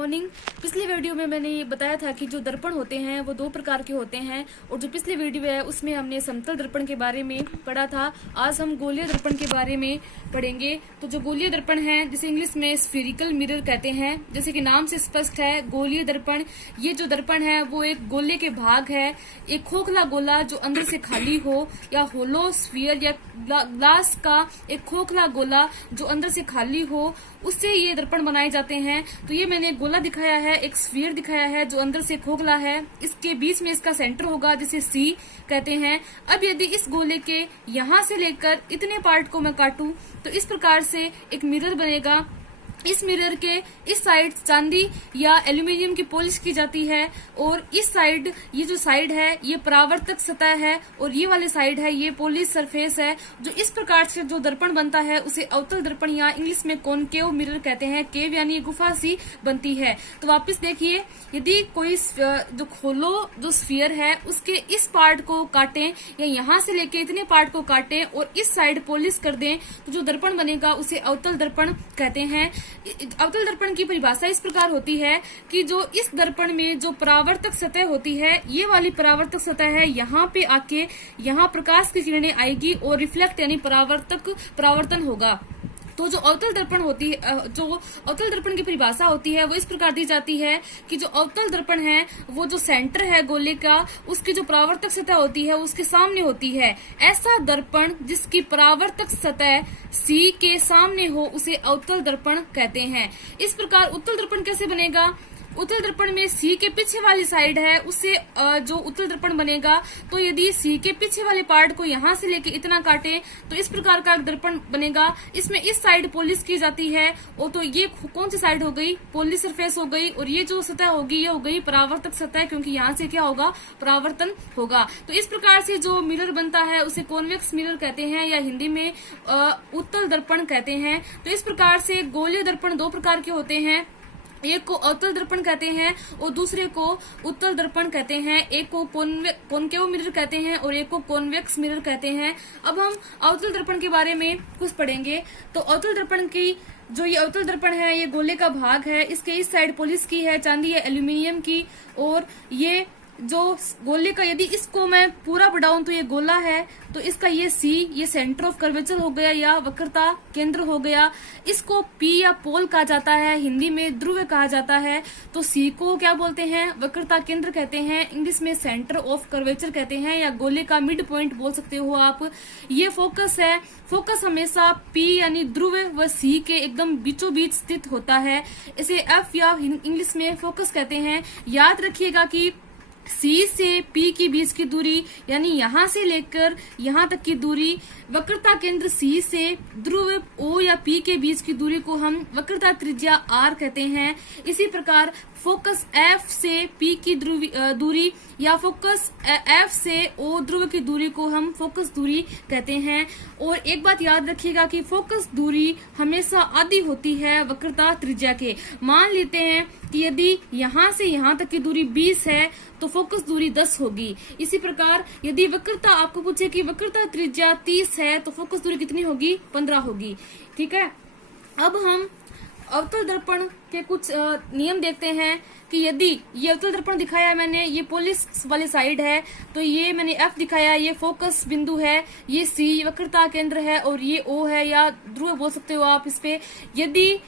Morning. पिछले video में मैंने ये बताया था कि जो दर्पण होते हैं वो दो प्रकार के होते हैं, और जो पिछले वीडियो है उसमें हमने समतल दर्पण के बारे में पढ़ा था। आज हम गोलीय दर्पण के बारे में पढ़ेंगे। तो जो गोलीय दर्पण है, जिसे इंग्लिश में स्फेरिकल मिरर कहते हैं, जैसे कि नाम से स्पष्ट है, गोलीय दर्पण। ये जो दर्पण है वो एक गोले के भाग है, एक खोखला गोला जो अंदर से खाली हो, या होलो स्फीयर या ग्लास का एक खोखला गोला जो अंदर से खाली हो, उससे ये दर्पण बनाए जाते हैं। तो ये मैंने गोला दिखाया है, एक स्फीयर दिखाया है जो अंदर से खोखला है। इसके बीच में इसका सेंटर होगा जिसे सी कहते हैं। अब यदि इस गोले के यहाँ से लेकर इतने पार्ट को मैं काटूं तो इस प्रकार से एक मिरर बनेगा। इस मिरर के इस साइड चांदी या एल्यूमिनियम की पॉलिश की जाती है, और इस साइड, ये जो साइड है ये परावर्तक सतह है, और ये वाली साइड है ये पॉलिश सरफेस है। जो इस प्रकार से जो दर्पण बनता है उसे अवतल दर्पण या इंग्लिश में कॉनकेव मिरर कहते हैं। केव यानी गुफा सी बनती है। तो वापस देखिए, यदि कोई जो खोलो जो स्फीयर है उसके इस पार्ट को काटें, या यहाँ से लेके इतने पार्ट को काटें और इस साइड पॉलिश कर दें, तो जो दर्पण बनेगा उसे अवतल दर्पण कहते हैं। अवतल दर्पण की परिभाषा इस प्रकार होती है कि जो इस दर्पण में जो परावर्तक सतह होती है, ये वाली परावर्तक सतह है, यहाँ पे आके यहाँ प्रकाश की किरणें आएगी और रिफ्लेक्ट यानी परावर्तन होगा। तो जो अवतल दर्पण होती है, जो अवतल दर्पण की परिभाषा होती है वो इस प्रकार दी जाती है कि जो अवतल दर्पण है वो जो सेंटर है गोले का, उसकी जो परावर्तक सतह होती है उसके सामने होती है। ऐसा दर्पण जिसकी परावर्तक सतह सी के सामने हो उसे अवतल दर्पण कहते हैं। इस प्रकार उत्तल दर्पण कैसे बनेगा? उत्तल दर्पण में सी के पीछे वाली साइड है उससे जो उत्तल दर्पण बनेगा, तो यदि सी के पीछे वाले पार्ट को यहाँ से लेके इतना काटे तो इस प्रकार का दर्पण बनेगा। इसमें इस साइड पॉलिश की जाती है, और तो ये कौन सी साइड हो गई? पॉलिश सरफेस हो गई, और ये जो सतह होगी ये हो गई परावर्तक सतह, क्योंकि यहाँ से क्या होगा? परावर्तन होगा। तो इस प्रकार से जो मिरर बनता है उसे कॉन्वेक्स मिरर कहते हैं, या हिंदी में उत्तल दर्पण कहते हैं। तो इस प्रकार से गोलीय दर्पण दो प्रकार के होते हैं, एक को अवतल दर्पण कहते हैं और दूसरे को उत्तल दर्पण कहते हैं। एक को कॉनकेव मिरर कहते हैं और एक को कॉन्वेक्स मिरर कहते हैं। अब हम अवतल दर्पण के बारे में कुछ पढ़ेंगे। तो अवतल दर्पण की जो ये अवतल दर्पण है ये गोले का भाग है, इसके इस साइड पॉलिश की है चांदी या एल्यूमिनियम की, और ये जो गोले का, यदि इसको मैं पूरा बढ़ाऊं तो ये गोला है, तो इसका ये सी, ये सेंटर ऑफ कर्वेचर हो गया या वक्रता केंद्र हो गया। इसको पी या पोल कहा जाता है, हिंदी में ध्रुव कहा जाता है। तो सी को क्या बोलते हैं? वक्रता केंद्र कहते हैं, इंग्लिश में सेंटर ऑफ कर्वेचर कहते हैं, या गोले का मिड पॉइंट बोल सकते हो आप। ये फोकस है। फोकस हमेशा पी यानी ध्रुव व सी के एकदम बीचों बीच स्थित होता है। इसे एफ या इंग्लिश में फोकस कहते हैं। याद रखिएगा कि सी से पी के बीच की दूरी, यानी यहाँ से लेकर यहाँ तक की दूरी, वक्रता केंद्र सी से ध्रुव ओ या पी के बीच की दूरी को हम वक्रता त्रिज्या आर कहते हैं। इसी प्रकार फोकस एफ से पी की दूरी या फोकस एफ से ओ ध्रुव की दूरी को हम फोकस दूरी कहते हैं। और एक बात याद रखिएगा कि फोकस दूरी हमेशा आधी होती है वक्रता त्रिज्या के। मान लेते हैं कि यदि यहाँ से यहाँ तक की दूरी 20 है तो फोकस दूरी 10 होगी। इसी प्रकार यदि वक्रता आपको पूछे कि वक्रता त्रिज्या 30 है तो फोकस दूरी कितनी होगी? 15 होगी। ठीक है। अब हम अवतल दर्पण के कुछ नियम देखते हैं कि यदि ये अवतल दर्पण दिखाया है मैंने, ये पॉलिश वाली साइड है, तो ये मैंने एफ दिखाया, ये फोकस बिंदु है, ये सी वक्रता केंद्र है, और ये ओ है या ध्रुव बोल सकते हो आप इस पे। यदि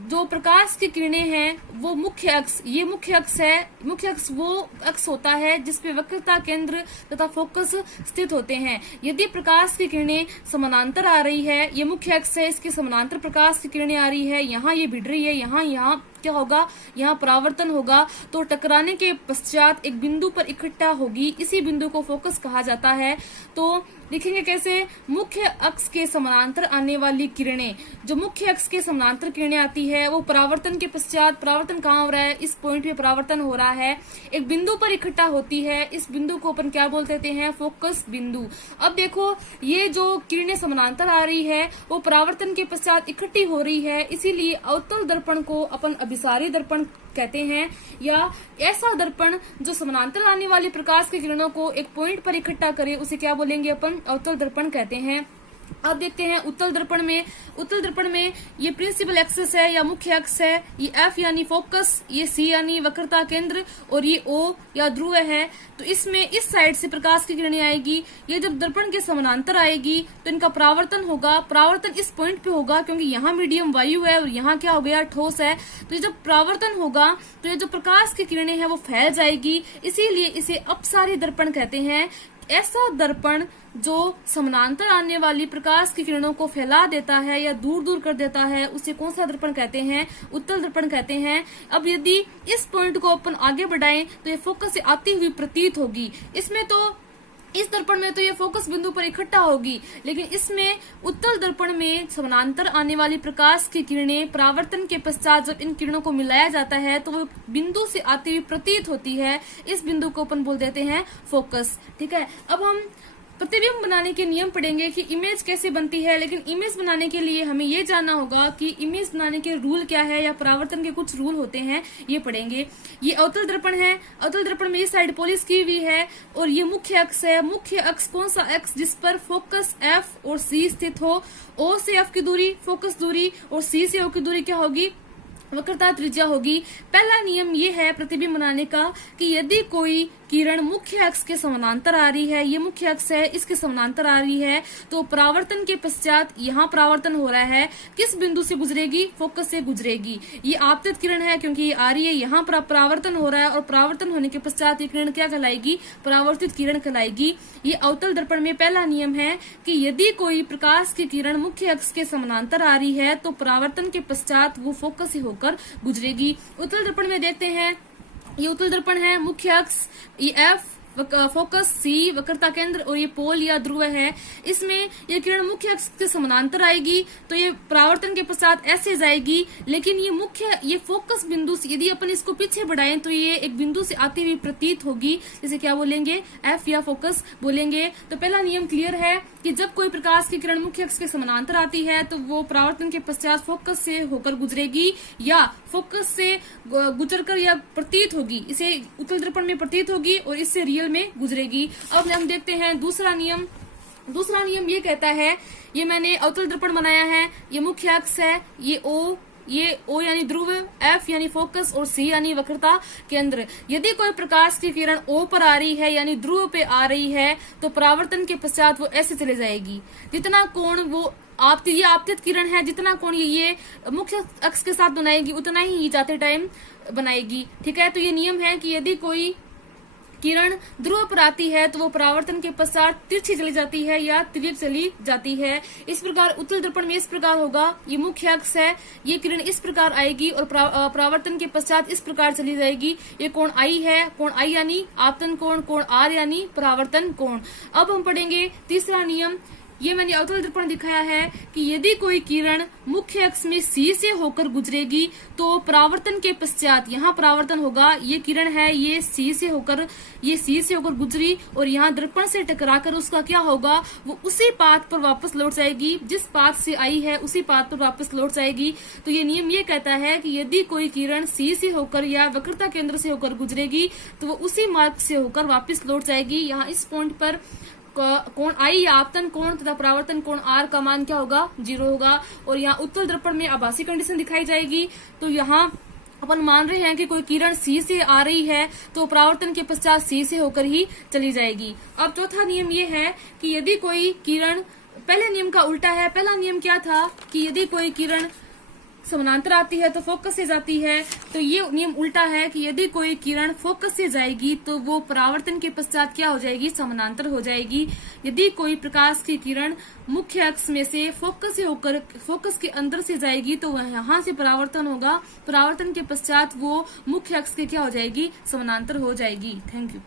जो प्रकाश की किरणें हैं वो मुख्य अक्ष, ये मुख्य अक्ष है, मुख्य अक्ष वो अक्ष होता है जिसपे वक्रता केंद्र तथा फोकस स्थित होते हैं। यदि प्रकाश की किरणें समानांतर आ रही है, ये मुख्य अक्ष है, इसके समानांतर प्रकाश की किरणें आ रही है, यहाँ ये भिड़ रही है, यहाँ क्या होगा? यहाँ परावर्तन होगा। तो टकराने के पश्चात एक बिंदु पर इकट्ठा होगी, इसी बिंदु को फोकस कहा जाता है। तो लिखेंगे कैसे? मुख्य अक्ष के समानांतर आने वाली किरणें, जो मुख्य अक्ष के समानांतर किरणें आती है वो परावर्तन के पश्चात, परावर्तन कहाँ हो रहा है? इस पॉइंट पे परावर्तन हो रहा है, एक बिंदु पर इकट्ठा होती है। इस बिंदु को अपन क्या बोलते हैं? फोकस बिंदु। अब देखो, ये जो किरणें समानांतर आ रही है वो परावर्तन के पश्चात इकट्ठी हो रही है, इसीलिए अवतल दर्पण को अपन अभिसारी दर्पण कहते हैं, या ऐसा दर्पण जो समानांतर आने वाली प्रकाश की किरणों को एक पॉइंट पर इकट्ठा करे उसे क्या बोलेंगे? अपन अवतल दर्पण कहते हैं। अब देखते हैं उत्तल दर्पण में। उत्तल दर्पण में ये प्रिंसिपल एक्सिस है या मुख्य अक्ष है, ये एफ यानी फोकस, ये सी यानी वक्रता केंद्र और ये ओ या ध्रुव है। तो इसमें इस साइड से प्रकाश की किरणें आएगी। ये जब दर्पण के समानांतर आएगी तो इनका परावर्तन होगा। परावर्तन इस पॉइंट पे होगा क्योंकि यहाँ मीडियम वायु है और यहाँ क्या हो गया, ठोस है। तो ये जब परावर्तन होगा तो ये जो प्रकाश की किरणें हैं वो फैल जाएगी, इसीलिए इसे अपसारी दर्पण कहते हैं। ऐसा दर्पण जो समानांतर आने वाली प्रकाश की किरणों को फैला देता है या दूर दूर कर देता है, उसे कौन सा दर्पण कहते हैं, उत्तल दर्पण कहते हैं। अब यदि इस पॉइंट को अपन आगे बढ़ाएं तो ये फोकस से आती हुई प्रतीत होगी। इसमें तो इस दर्पण में तो ये फोकस बिंदु पर इकट्ठा होगी, लेकिन इसमें उत्तल दर्पण में समानांतर आने वाली प्रकाश की किरणें परावर्तन के पश्चात जब इन किरणों को मिलाया जाता है तो वो बिंदु से आती हुई प्रतीत होती है। इस बिंदु को अपन बोल देते हैं फोकस। ठीक है, अब हम प्रतिबिंब बनाने के नियम पढ़ेंगे कि इमेज कैसे बनती है। लेकिन इमेज बनाने के लिए हमें ये जानना होगा कि इमेज बनाने के रूल क्या है या परावर्तन के कुछ रूल होते हैं, ये पढ़ेंगे। ये अवतल दर्पण है। अवतल दर्पण में ये साइड पॉलिश की हुई है और ये मुख्य अक्ष है। मुख्य अक्ष कौन सा अक्ष, जिस पर फोकस एफ और सी स्थित हो। ओ से एफ की दूरी फोकस दूरी और सी से ओ की दूरी क्या होगी, वक्रता त्रिज्या होगी। पहला नियम ये है प्रतिबिंब बनाने का कि यदि कोई किरण मुख्य अक्ष के समानांतर आ रही है, ये मुख्य अक्ष है, इसके समानांतर आ रही है, तो परावर्तन के पश्चात यहाँ परावर्तन हो रहा है, किस बिंदु से गुजरेगी, फोकस से गुजरेगी। ये आपतित किरण है क्योंकि ये आ रही है, यहाँ पर परावर्तन हो रहा है और परावर्तन होने के पश्चात ये किरण क्या कहलाएगी, परावर्तित किरण कहलाएगी। ये अवतल दर्पण में पहला नियम है कि यदि कोई प्रकाश की किरण मुख्य अक्ष के समानांतर आ रही है तो परावर्तन के पश्चात वो फोकस से होकर गुजरेगी। उत्तल दर्पण में देखते हैं, ये उत्तल दर्पण है, मुख्य अक्ष ये एफ, फोकस सी, वक्रता केंद्र और ये पोल या ध्रुव है। इसमें ये किरण मुख्य अक्ष के समानांतर आएगी तो ये परावर्तन के पश्चात ऐसे जाएगी, लेकिन ये फोकस बिंदु से यदि अपन इसको पीछे बढ़ाएं तो ये एक बिंदु से आती हुई प्रतीत होगी, जैसे क्या बोलेंगे, एफ या फोकस बोलेंगे। तो पहला नियम क्लियर है कि जब कोई प्रकाश की किरण मुख्य अक्ष के समानांतर आती है तो वो परावर्तन के पश्चात फोकस से होकर गुजरेगी या फोकस से गुजरकर या प्रतीत होगी, इसे उत्तल दर्पण में प्रतीत होगी और इससे रियल में गुजरेगी। अब हम देखते हैं दूसरा नियम। दूसरा नियम ये कहता है, ये मैंने अवतल दर्पण बनाया है, ये मुख्य अक्ष है, ये ओ यानी ध्रुव, एफ यानी फोकस और सी यानी वक्रता केंद्र। यदि कोई प्रकाश की किरण ओ पर आ रही है यानी ध्रुव पे आ रही है तो परावर्तन के पश्चात वो ऐसे चले जाएगी। जितना कोण वो ये आपतित किरण है, जितना कोण ये मुख्य अक्ष के साथ बनाएगी उतना ही ये जाते टाइम बनाएगी। ठीक है, तो ये नियम है कि यदि कोई किरण ध्रुव पर आती है तो वो परावर्तन के पश्चात तिरछी चली जाती है या तिर्यक चली जाती है। इस प्रकार उत्तल दर्पण में इस प्रकार होगा, ये मुख्य अक्ष है, ये किरण इस प्रकार आएगी और परावर्तन के पश्चात इस प्रकार चली जाएगी। ये कोण आई है, कोण आई यानी आपतन कोण, कोण आर यानी परावर्तन कोण। अब हम पढ़ेंगे तीसरा नियम। ये मैंने अवतल दर्पण दिखाया है कि यदि कोई किरण मुख्य अक्ष में सी से होकर गुजरेगी तो परावर्तन के पश्चात यहाँ परावर्तन होगा, ये किरण है, ये सी से होकर गुजरी और यहाँ दर्पण से टकराकर उसका क्या होगा, वो उसी पाथ पर वापस लौट जाएगी, जिस पाथ से आई है उसी पाथ पर वापस लौट जाएगी। तो ये नियम ये कहता है कि यदि कोई किरण सी से होकर या वक्रता केंद्र से होकर गुजरेगी तो वो उसी मार्ग से होकर वापस लौट जाएगी। यहाँ इस पॉइंट पर कोण आई या आपतन कोण तथा परावर्तन कोण आर का मान क्या होगा, 0 होगा। और यहाँ उत्तल दर्पण में आभासी कंडीशन दिखाई जाएगी। तो यहाँ अपन मान रहे हैं कि कोई किरण सी से आ रही है तो परावर्तन के पश्चात सी से होकर ही चली जाएगी। अब चौथा नियम ये है कि यदि कोई किरण, पहले नियम का उल्टा है। पहला नियम क्या था कि यदि कोई किरण समानांतर आती है तो फोकस से जाती है, तो ये नियम उल्टा है कि यदि कोई किरण फोकस से जाएगी तो वो परावर्तन के पश्चात क्या हो जाएगी, समानांतर हो जाएगी। यदि कोई प्रकाश की किरण मुख्य अक्ष में से फोकस से होकर फोकस के अंदर से जाएगी तो वह यहाँ से परावर्तन होगा, परावर्तन के पश्चात वो मुख्य अक्ष के क्या हो जाएगी, समानांतर हो जाएगी। Thank you.